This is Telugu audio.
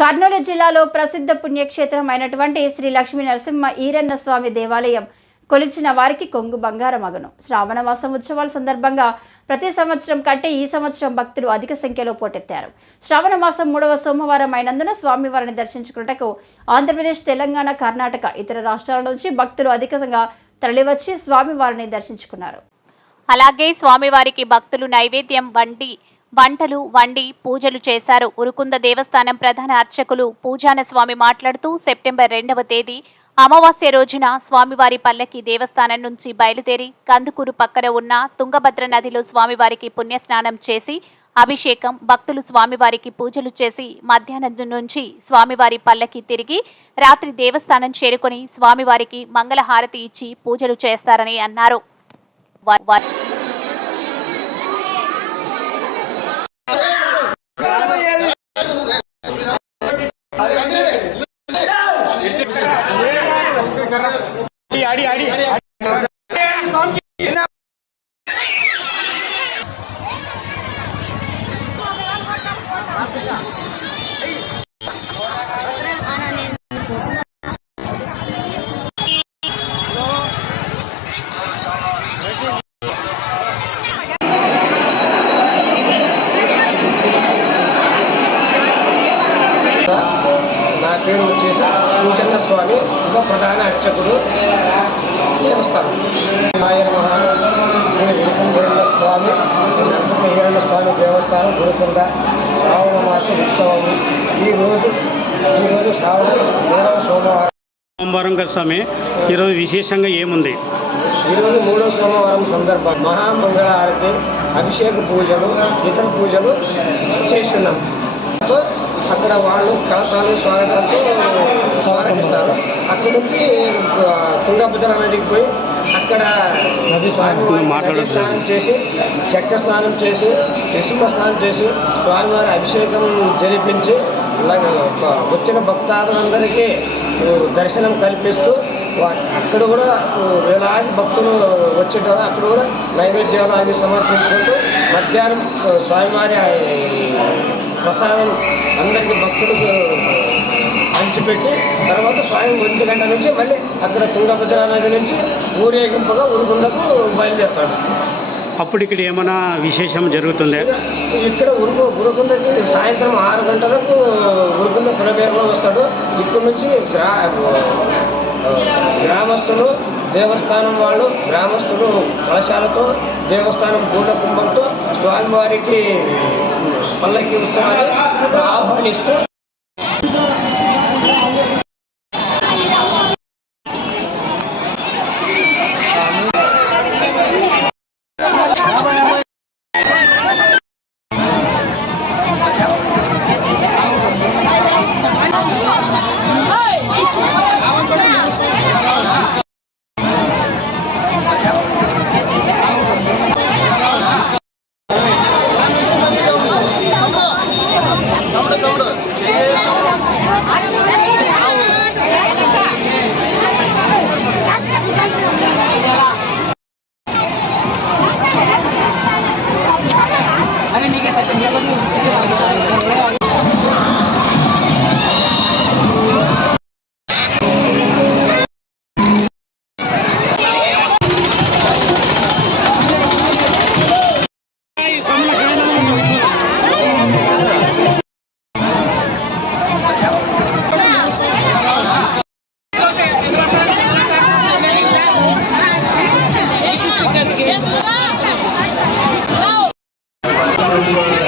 కర్నూలు జిల్లాలో ప్రసిద్ధ పుణ్యక్షేత్రం అయినటువంటి శ్రీ లక్ష్మీ నరసింహ ఈరన్న స్వామి దేవాలయం కొలిచిన వారికి కొంగు బంగారమగును. శ్రావణ మాసం ఉత్సవాల సందర్భంగా ప్రతి సంవత్సరం కంటే ఈ సంవత్సరం భక్తులు అధిక సంఖ్యలో పోటెత్తారు. శ్రావణ మాసం 3వ సోమవారం అయినందున స్వామివారిని దర్శించుకున్నటకు ఆంధ్రప్రదేశ్, తెలంగాణ, కర్ణాటక, ఇతర రాష్ట్రాల నుంచి భక్తులు అధికంగా తరలివచ్చి స్వామివారిని దర్శించుకున్నారు. అలాగే స్వామివారికి భక్తులు నైవేద్యం వంటలు వండి పూజలు చేశారు. ఉరుకుంద దేవస్థానం ప్రధాన అర్చకులు పూజాన స్వామి మాట్లాడుతూ సెప్టెంబర్ 2వ తేదీ అమావాస్య రోజున స్వామివారి పల్లకి దేవస్థానం నుంచి బయలుదేరి కందుకూరు పక్కన ఉన్న తుంగభద్ర నదిలో స్వామివారికి పుణ్యస్నానం చేసి అభిషేకం, భక్తులు స్వామివారికి పూజలు చేసి మధ్యాహ్నం నుంచి స్వామివారి పల్లకి తిరిగి రాత్రి దేవస్థానం చేరుకొని స్వామివారికి మంగళహారతి ఇచ్చి పూజలు చేస్తారని అన్నారు. నా పేరు వచ్చేసి పూజన్న స్వామి, ప్రధాన అర్చకుడు దేవస్థానం. ఆయన శ్రీ గురుకుంద స్వామి, శ్రీ నరసింహ ఈరన్న స్వామి దేవస్థానం గురుకుంద శ్రావణ మాస ఉత్సవం. ఈరోజు శ్రావణ 3వ సోమవారం కదా స్వామి, ఈరోజు విశేషంగా ఏముంది? ఈరోజు 3వ సోమవారం సందర్భంగా మహామంగళహారతి, అభిషేక పూజలు, ఇతర పూజలు చేస్తున్నాం. అక్కడ వాళ్ళు కలశాలు స్వాగతాలతో స్వాగతిస్తారు. అక్కడి నుంచి తుంగభద్ర నదికి పోయి అక్కడ స్వామివారి స్నానం చేసి, చక్ర స్నానం చేసి, చశుంభ స్నానం చేసి స్వామివారి అభిషేకం జరిపించి వచ్చిన భక్తాదులందరికీ దర్శనం కల్పిస్తూ అక్కడ కూడా వేలాది భక్తులు వచ్చేటారు. అక్కడ కూడా నైవేద్యాలు అవి సమర్పించుకుంటూ మధ్యాహ్నం స్వామివారి ప్రసాదం అందరికీ భక్తులకు పంచిపెట్టి తర్వాత స్వామి 1 గంట నుంచి మళ్ళీ అక్కడ తుంగభద్ర నది నుంచి ఊరేగింపుగా ఉరుకుండకు బయలుదేరుతాడు. అప్పుడు ఇక్కడ ఏమైనా విశేషం జరుగుతుంది? ఇక్కడ ఉరుకుందకి సాయంత్రం 6 గంటలకు ఉరుకుంద పురవేరులో వస్తాడు. ఇక్కడి నుంచి గ్రామస్తులు, దేవస్థానం వాళ్ళు, గ్రామస్తులు కలశాలతో దేవస్థానం పూర్ణ కుంభంతో స్వామివారికి పల్లకి ఉత్సవాన్ని ఆహ్వానిస్తూ